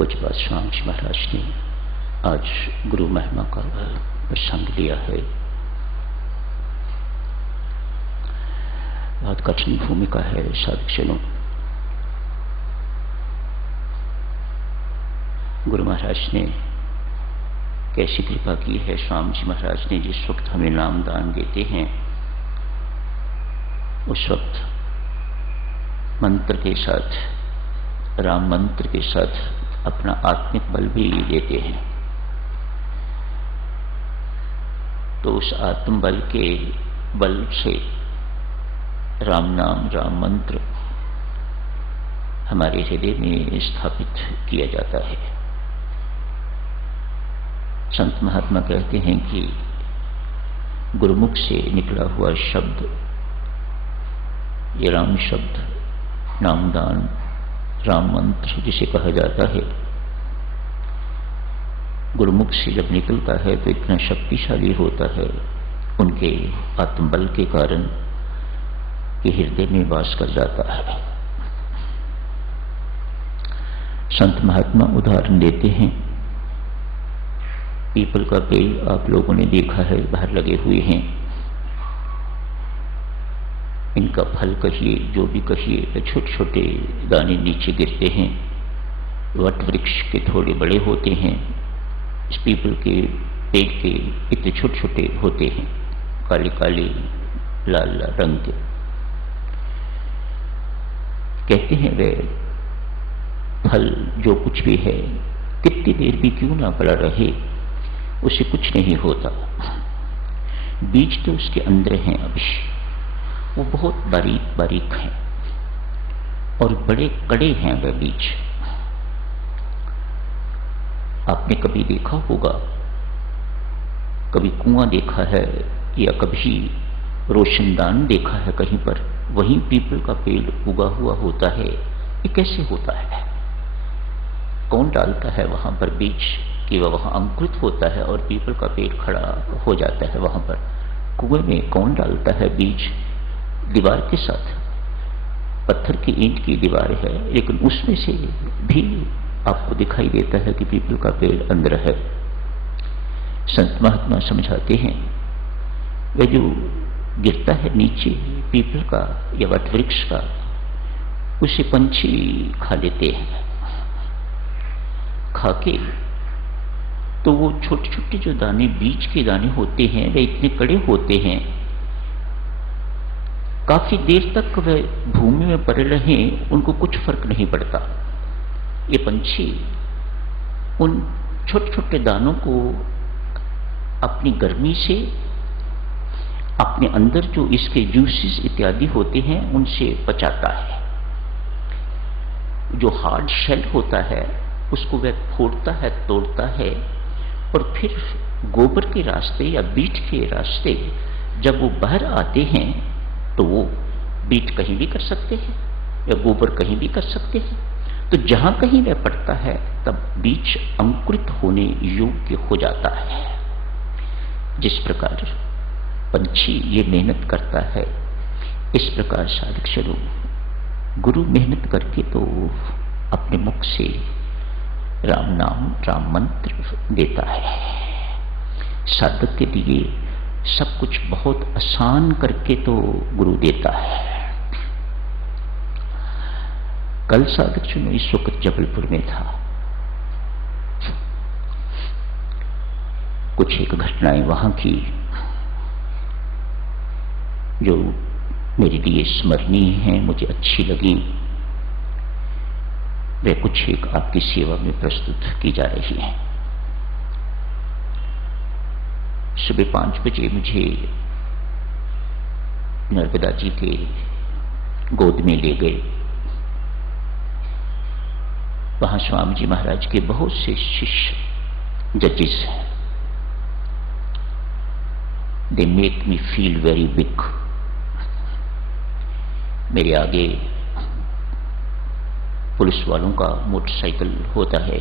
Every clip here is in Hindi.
पूज्यपाद स्वामी जी महाराज ने आज गुरु महिमा का प्रसंग लिया है। बहुत कठिन भूमिका है साधुजनों। गुरु महाराज ने कैसी कृपा की है। स्वामी जी महाराज ने जिस वक्त हमें नाम दान देते हैं उस वक्त मंत्र के साथ, राम मंत्र के साथ अपना आत्मिक बल भी देते हैं। तो उस आत्म बल के बल से राम नाम, राम मंत्र हमारे हृदय में स्थापित किया जाता है। संत महात्मा कहते हैं कि गुरुमुख से निकला हुआ शब्द, ये राम शब्द, नामदान, राम मंत्र जिसे कहा जाता है, गुरुमुख से जब निकलता है तो इतना शक्तिशाली होता है उनके आत्मबल के कारण कि हृदय में वास कर जाता है। संत महात्मा उदाहरण देते हैं। पीपल का पेड़ आप लोगों ने देखा है, बाहर लगे हुए हैं। इनका फल कहिए, जो भी कहिए, तो छोटे छोटे दाने नीचे गिरते हैं। वट वृक्ष के थोड़े बड़े होते हैं। इस पीपल के पेड़ के इतने छोटे छोटे होते हैं, काले काले लाल लाल रंग के। कहते हैं वे फल जो कुछ भी है, कितनी देर भी क्यों ना पड़ा रहे, उसे कुछ नहीं होता। बीज तो उसके अंदर हैं, अभी वो बहुत बारीक बारीक हैं और बड़े कड़े हैं वे बीज। आपने कभी देखा होगा, कभी कुआं देखा है या कभी रोशनदान देखा है कहीं पर, वहीं पीपल का पेड़ उगा हुआ होता है। ये कैसे होता है? कौन डालता है वहां पर बीज कि वह वहां अंकुरित होता है और पीपल का पेड़ खड़ा हो जाता है वहां पर? कुएं में कौन डालता है बीज? दीवार के साथ, पत्थर की ईंट की दीवार है, लेकिन उसमें से भी आपको दिखाई देता है कि पीपल का पेड़ अंदर है। संत महात्मा समझाते हैं वह जो गिरता है नीचे पीपल का या वट वृक्ष का, उसे पंछी खा लेते हैं। खाके तो वो छोटे छोटे जो दाने, बीज के दाने होते हैं, वे इतने कड़े होते हैं, काफी देर तक वे भूमि में पड़े रहें, उनको कुछ फर्क नहीं पड़ता। ये पंछी उन छोटे छोटे दानों को अपनी गर्मी से, अपने अंदर जो इसके जूसेस इत्यादि होते हैं उनसे पचाता है। जो हार्ड शेल होता है उसको वह फोड़ता है, तोड़ता है, और फिर गोबर के रास्ते या बीट के रास्ते जब वो बाहर आते हैं तो वो बीट कहीं भी कर सकते हैं या गोबर कहीं भी कर सकते हैं। तो जहां कहीं वह पड़ता है तब बीज अंकुरित होने योग्य हो जाता है। जिस प्रकार पंछी ये मेहनत करता है, इस प्रकार साधक स्वरूप गुरु मेहनत करके तो अपने मुख से राम नाम, राम मंत्र देता है। साधक के लिए सब कुछ बहुत आसान करके तो गुरु देता है। कल साधक सुनो इस वक्त जबलपुर में था। कुछ एक घटनाएं वहां की जो मेरे लिए स्मरणीय हैं, मुझे अच्छी लगी। वे कुछ एक आपकी सेवा में प्रस्तुत की जा रही हैं। सुबह 5 बजे मुझे नर्मदा जी के गोद में ले गए। वहां स्वामी जी महाराज के बहुत से शिष्य जजेस हैं। They make me feel very big. मेरे आगे पुलिस वालों का मोटरसाइकिल होता है,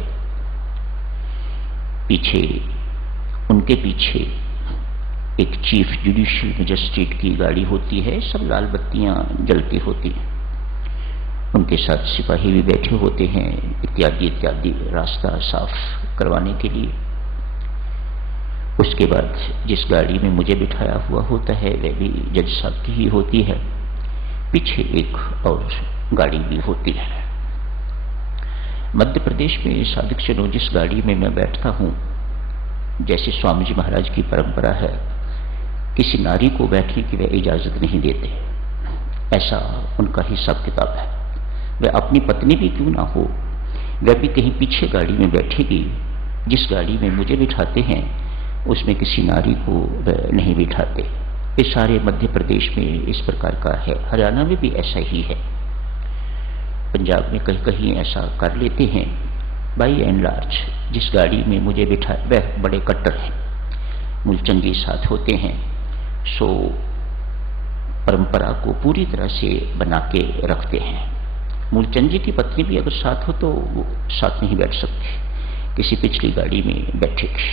पीछे, उनके पीछे एक चीफ जुडिशियल मजिस्ट्रेट की गाड़ी होती है। सब लाल बत्तियां जलती होती हैं। उनके साथ सिपाही भी बैठे होते हैं इत्यादि इत्यादि, रास्ता साफ करवाने के लिए। उसके बाद जिस गाड़ी में मुझे बिठाया हुआ होता है वह भी जज साहब की ही होती है। पीछे एक और गाड़ी भी होती है। मध्य प्रदेश में साधक जनों, जिस गाड़ी में मैं बैठता हूं, जैसे स्वामी जी महाराज की परंपरा है, किसी नारी को बैठने की वह इजाजत नहीं देते। ऐसा उनका हिसाब किताब है। वह अपनी पत्नी भी क्यों ना हो, वह भी कहीं पीछे गाड़ी में बैठेगी। जिस गाड़ी में मुझे बिठाते हैं उसमें किसी नारी को वह नहीं बिठाते। ये सारे मध्य प्रदेश में इस प्रकार का है। हरियाणा में भी ऐसा ही है। पंजाब में कहीं कहीं ऐसा कर लेते हैं। बाई एंड लार्ज जिस गाड़ी में मुझे बिठा वह बड़े कट्टर हैं, मूलचंगी साथ होते हैं। सो परंपरा को पूरी तरह से बना के रखते हैं। मूलचंद की पत्नी भी अगर साथ हो तो वो साथ नहीं बैठ सकती, किसी पिछली गाड़ी में बैठेगी।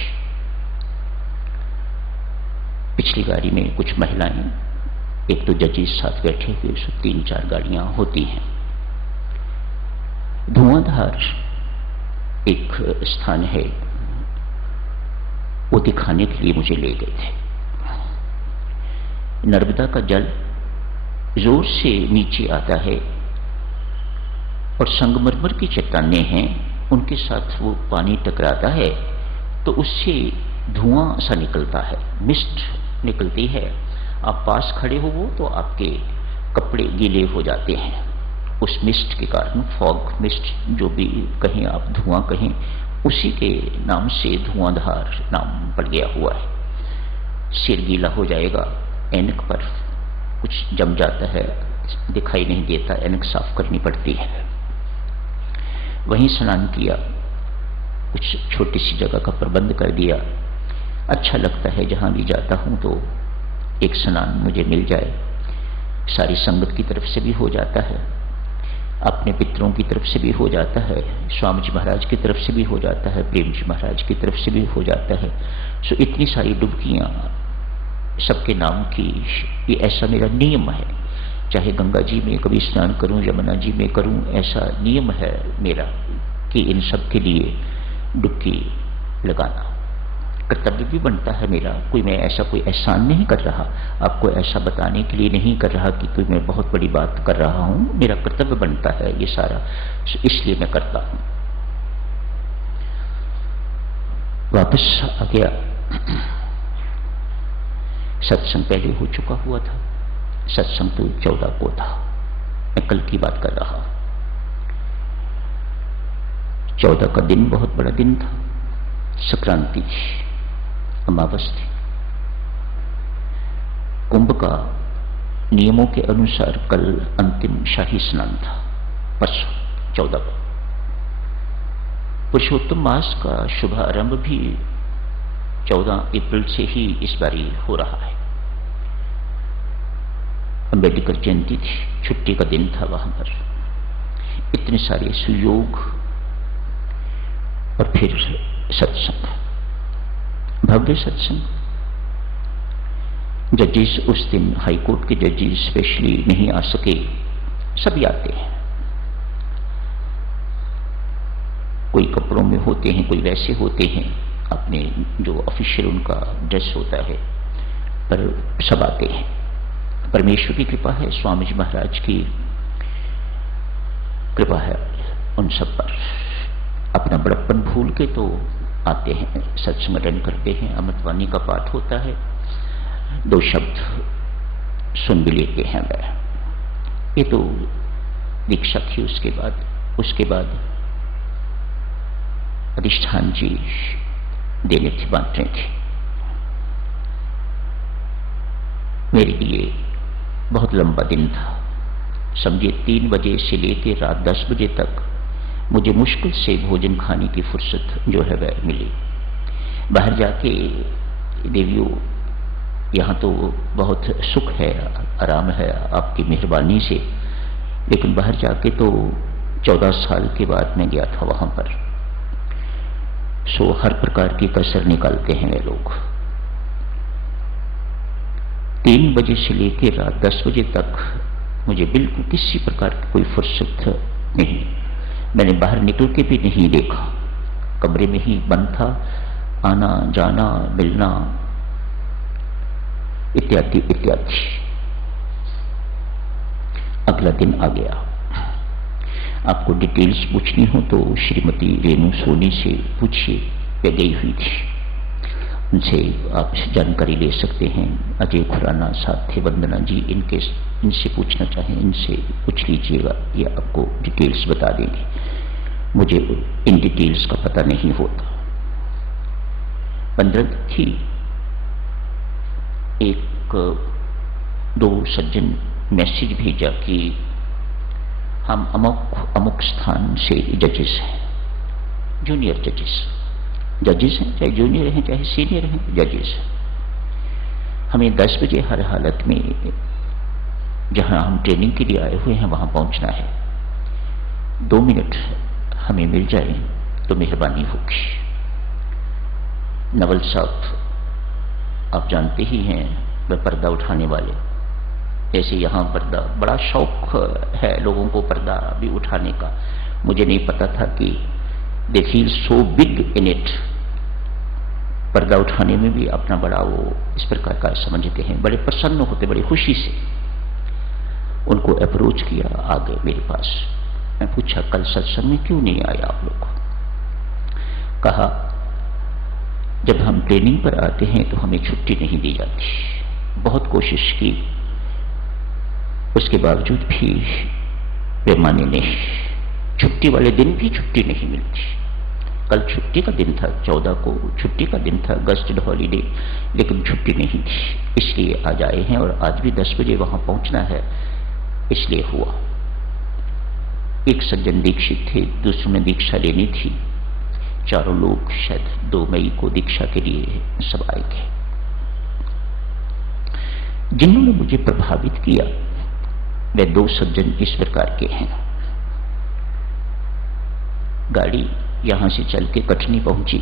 पिछली गाड़ी में कुछ महिलाएं, एक तो जजेस साथ बैठे हुए, 3-4 गाड़ियां होती हैं। धुआंधार एक स्थान है, वो दिखाने के लिए मुझे ले गए थे। नर्मदा का जल जोर से नीचे आता है और संगमरमर की चट्टानें हैं, उनके साथ वो पानी टकराता है तो उससे धुआं सा निकलता है, मिस्ट निकलती है। आप पास खड़े हो वो तो आपके कपड़े गीले हो जाते हैं उस मिस्ट के कारण। फॉग मिस्ट जो भी कहें आप, धुआं कहें, उसी के नाम से धुआंधार नाम पड़ गया हुआ है। सिर गीला हो जाएगा, ऐनक पर कुछ जम जाता है, दिखाई नहीं देता, ऐनक साफ करनी पड़ती है। वहीं स्नान किया, कुछ छोटी सी जगह का प्रबंध कर दिया। अच्छा लगता है जहां भी जाता हूं तो एक स्नान मुझे मिल जाए। सारी संगत की तरफ से भी हो जाता है, अपने पितरों की तरफ से भी हो जाता है, स्वामी जी महाराज की तरफ से भी हो जाता है, प्रेम जी महाराज की तरफ से भी हो जाता है। सो इतनी सारी डुबकियां सबके नाम की, ये ऐसा मेरा नियम है। चाहे गंगा जी में कभी स्नान करूं, यमुना जी में करूं, ऐसा नियम है मेरा कि इन सब के लिए डुबकी लगाना कर्तव्य भी बनता है मेरा। कोई मैं ऐसा कोई एहसान नहीं कर रहा, आपको ऐसा बताने के लिए नहीं कर रहा कि कोई मैं बहुत बड़ी बात कर रहा हूं। मेरा कर्तव्य बनता है ये सारा, इसलिए मैं करता हूं। वापस आ गया। सत्संग पहले हो चुका हुआ था, सत्संग तो 14 को था, मैं कल की बात कर रहा। 14 का दिन बहुत बड़ा दिन था, संक्रांति थी, अमावस थी। कुंभ का नियमों के अनुसार कल अंतिम शाही स्नान था, परसों 14 को। पुरुषोत्तम मास का शुभारंभ भी 14 अप्रैल से ही इस बारी हो रहा है। अम्बेडकर जयंती थी, छुट्टी का दिन था वहां पर। इतने सारे सुयोग और फिर सत्संग, भव्य सत्संग। जजेस उस दिन, हाईकोर्ट के जजेस स्पेशली नहीं आ सके, सभी आते हैं। कोई कपड़ों में होते हैं, कोई वैसे होते हैं, अपने जो ऑफिशियल उनका ड्रेस होता है, पर सब आते हैं। परमेश्वर की कृपा है, स्वामी जी महाराज की कृपा है उन सब पर। अपना बड़प्पन भूल के तो आते हैं, सत्संग अटेंड करते हैं। अमृतवाणी का पाठ होता है, 2 शब्द सुन भी लेते हैं वह। ये तो दीक्षा थी। उसके बाद अधिष्ठान जी देने थे, बांटने थे। मेरे लिए बहुत लंबा दिन था। समझिए 3 बजे से लेकर रात 10 बजे तक मुझे मुश्किल से भोजन खाने की फुर्सत जो है वह मिली। बाहर जाके देवियों, यहाँ तो बहुत सुख है, आराम है आपकी मेहरबानी से, लेकिन बाहर जाके तो 14 साल के बाद मैं गया था वहां पर। सो हर प्रकार की कसर निकालते हैं वे लोग। 3 बजे से लेकर रात 10 बजे तक मुझे बिल्कुल किसी प्रकार की कोई फुर्सत नहीं। मैंने बाहर निकल के भी नहीं देखा, कमरे में ही बंद था, आना जाना मिलना इत्यादि इत्यादि। अगला दिन आ गया। आपको डिटेल्स पूछनी हो तो श्रीमती रेणु सोनी से पूछिए, वे गई हुई थी, उनसे आप जानकारी ले सकते हैं। अजय खुराना साथ थे, वंदना जी, इनसे पूछना चाहें इनसे पूछ लीजिएगा, ये आपको डिटेल्स बता देंगे। मुझे इन डिटेल्स का पता नहीं होता। 15 थी, एक दो सज्जन मैसेज भेजा कि हम अमुक स्थान से जजेस हैं, जूनियर जजेस हैं, चाहे जूनियर हैं चाहे सीनियर हैं, जजेस हैं। हमें 10 बजे हर हालत में जहां हम ट्रेनिंग के लिए आए हुए हैं वहां पहुंचना है। 2 मिनट हमें मिल जाए तो मेहरबानी होगी। नवल साहब आप जानते ही हैं, वह पर्दा उठाने वाले, जैसे यहाँ पर्दा बड़ा शौक है लोगों को पर्दा भी उठाने का। मुझे नहीं पता था कि they feel so big in it, पर्दा उठाने में भी अपना बड़ा वो इस प्रकार का समझते हैं, बड़े प्रसन्न होते, बड़ी खुशी से। उनको अप्रोच किया, आ गए मेरे पास। मैं पूछा कल सत्संग में क्यों नहीं आए आप लोग? कहा जब हम ट्रेनिंग पर आते हैं तो हमें छुट्टी नहीं दी जाती, बहुत कोशिश की, उसके बावजूद भी वे माने नहीं। छुट्टी वाले दिन भी छुट्टी नहीं मिलती। कल छुट्टी का दिन था, 14 को छुट्टी का दिन था, गस्टेड हॉलीडे, लेकिन छुट्टी नहीं थी, इसलिए आज आए हैं। और आज भी 10 बजे वहां पहुंचना है, इसलिए हुआ। एक सज्जन दीक्षित थे, दूसरों ने दीक्षा लेनी थी। चारों लोग शायद 2 मई को दीक्षा के लिए सब आए थे। जिन्होंने मुझे प्रभावित किया वे 2 सज्जन इस प्रकार के हैं। गाड़ी यहां से चल के कटनी पहुंची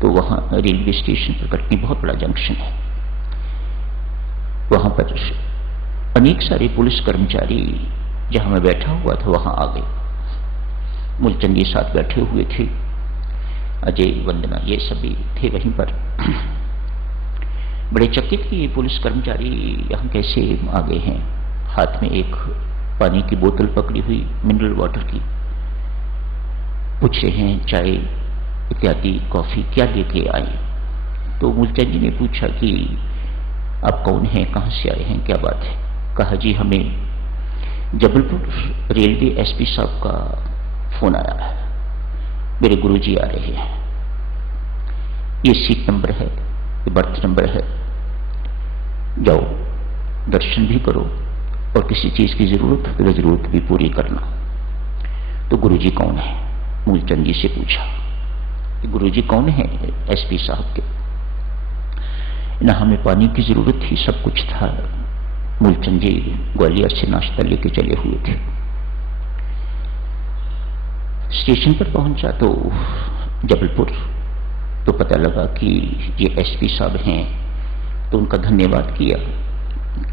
तो वहां रेलवे स्टेशन पर, कटनी बहुत बड़ा जंक्शन है, वहां पर अनेक सारे पुलिस कर्मचारी जहां मैं बैठा हुआ था वहां आ गए। मूलचंद ये साथ बैठे हुए थे, अजय, वंदना, ये सभी थे वहीं पर। बड़े चकित कि ये पुलिस कर्मचारी यहां कैसे आ गए हैं। हाथ में एक पानी की बोतल पकड़ी हुई, मिनरल वाटर की, पूछ रहे हैं चाय इत्यादि, कॉफी क्या लेके आए। तो मूलचंद जी ने पूछा कि आप कौन हैं, कहां से आए हैं, क्या बात है? कहा जी हमें जबलपुर रेलवे एसपी साहब का फोन आया है, मेरे गुरुजी आ रहे हैं, ये सीट नंबर है, ये बर्थ नंबर है, जाओ दर्शन भी करो और किसी चीज की जरूरत हो तो जरूरत भी पूरी करना। तो गुरुजी कौन है? मूलचंद जी से पूछा, गुरुजी कौन है एसपी साहब के? ना हमें पानी की जरूरत थी, सब कुछ था। मूलचंद जी ग्वालियर से नाश्ता लेके चले हुए थे। स्टेशन पर पहुंचा तो जबलपुर, तो पता लगा कि ये एसपी साहब हैं। तो उनका धन्यवाद किया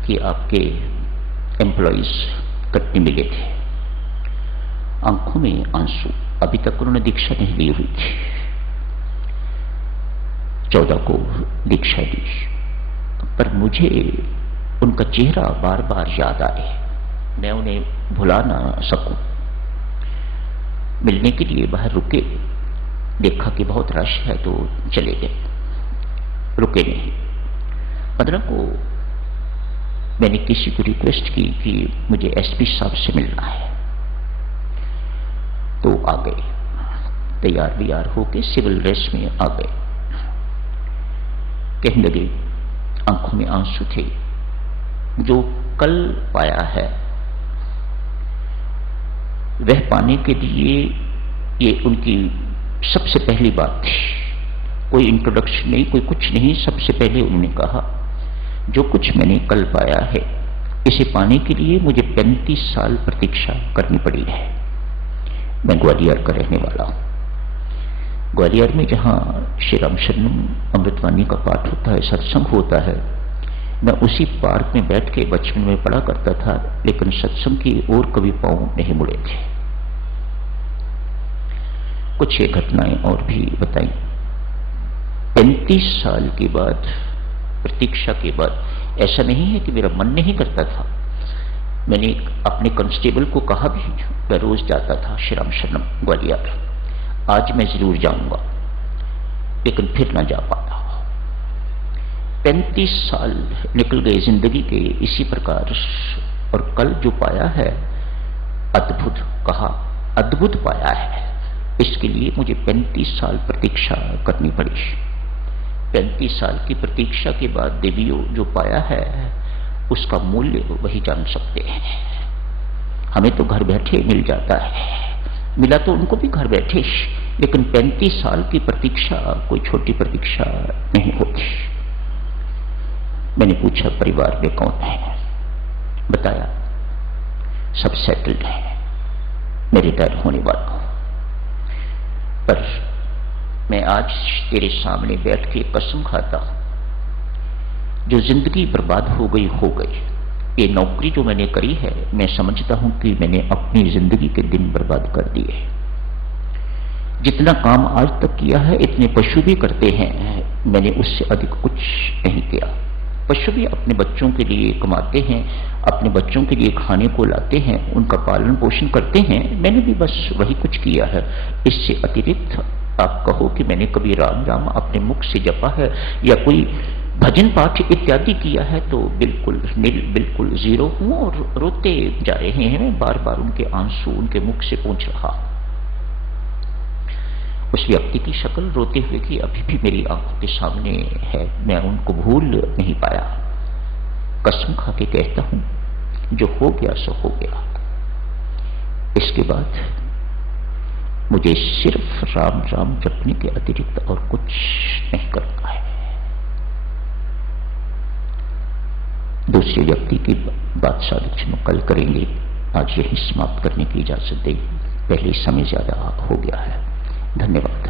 कि आपके एम्प्लॉइज कटनी मिले थे। आंखों में आंसू, अभी तक उन्होंने दीक्षा नहीं ली हुई थी, 14 को दीक्षा ली, पर मुझे उनका चेहरा बार बार याद आए, मैं उन्हें भुला ना सकूं। मिलने के लिए बाहर रुके, देखा कि बहुत रश है तो चले गए, रुके नहीं। 15 को मैंने किसी को रिक्वेस्ट की कि मुझे एसपी साहब से मिलना है, तो आ गए, तैयार बियार होके सिविल ड्रेस में आ गए। कहने लगे, आंखों में आंसू थे, जो कल पाया है वह पाने के लिए ये उनकी सबसे पहली बात थी। कोई इंट्रोडक्शन नहीं, कोई कुछ नहीं, सबसे पहले उन्होंने कहा जो कुछ मैंने कल पाया है इसे पाने के लिए मुझे 35 साल प्रतीक्षा करनी पड़ी है। मैं ग्वालियर का रहने वाला हूं। ग्वालियर में जहां श्री राम शरणम अमृतवाणी का पाठ होता है, सत्संग होता है, मैं उसी पार्क में बैठ के बचपन में पढ़ा करता था, लेकिन सत्संग की ओर कभी पांव नहीं मुड़े थे। कुछ ये घटनाएं और भी बताई। 35 साल के बाद, प्रतीक्षा के बाद, ऐसा नहीं है कि मेरा मन नहीं करता था। मैंने अपने कांस्टेबल को कहा भी, मैं रोज जाता था श्री राम शरणम ग्वालियर, आज मैं जरूर जाऊंगा, लेकिन फिर ना जा पाया। 35 साल निकल गए जिंदगी के इसी प्रकार, और कल जो पाया है अद्भुत, कहा अद्भुत पाया है। इसके लिए मुझे 35 साल प्रतीक्षा करनी पड़ी। 35 साल की प्रतीक्षा के बाद देवियों जो पाया है उसका मूल्य वही जान सकते हैं। हमें तो घर बैठे मिल जाता है, मिला तो उनको भी घर बैठे, लेकिन 35 साल की प्रतीक्षा कोई छोटी प्रतीक्षा नहीं होती। मैंने पूछा परिवार में कौन है, बताया सब सेटल्ड है, मैं रिटायर होने वाला हूं। पर मैं आज तेरे सामने बैठ के कसम खाता हूं, जो जिंदगी बर्बाद हो गई हो गई। ये नौकरी जो मैंने करी है, मैं समझता हूं कि मैंने अपनी जिंदगी के दिन बर्बाद कर दिए। जितना काम आज तक किया है इतने पशु भी करते हैं, मैंने उससे अधिक कुछ नहीं किया। पशु भी अपने बच्चों के लिए कमाते हैं, अपने बच्चों के लिए खाने को लाते हैं, उनका पालन पोषण करते हैं, मैंने भी बस वही कुछ किया है। इससे अतिरिक्त आप कहो कि मैंने कभी राम राम अपने मुख से जपा है या कोई भजन पाठ इत्यादि किया है, तो बिल्कुल नील, बिल्कुल जीरो हूं। और रोते जा रहे हैं, बार बार उनके आंसू उनके मुख से पहुंच रहा। उस व्यक्ति की शक्ल रोते हुए की अभी भी मेरी आंखों के सामने है, मैं उनको भूल नहीं पाया। कसम खा के कहता हूं, जो हो गया सो हो गया। इसके बाद मुझे सिर्फ राम राम जपने के अतिरिक्त और कुछ नहीं करना है। दूसरे व्यक्ति की बात साधु कल करेंगे, आज यही समाप्त करने की इजाजत दें, पहले समय ज्यादा हो गया है। धन्यवाद।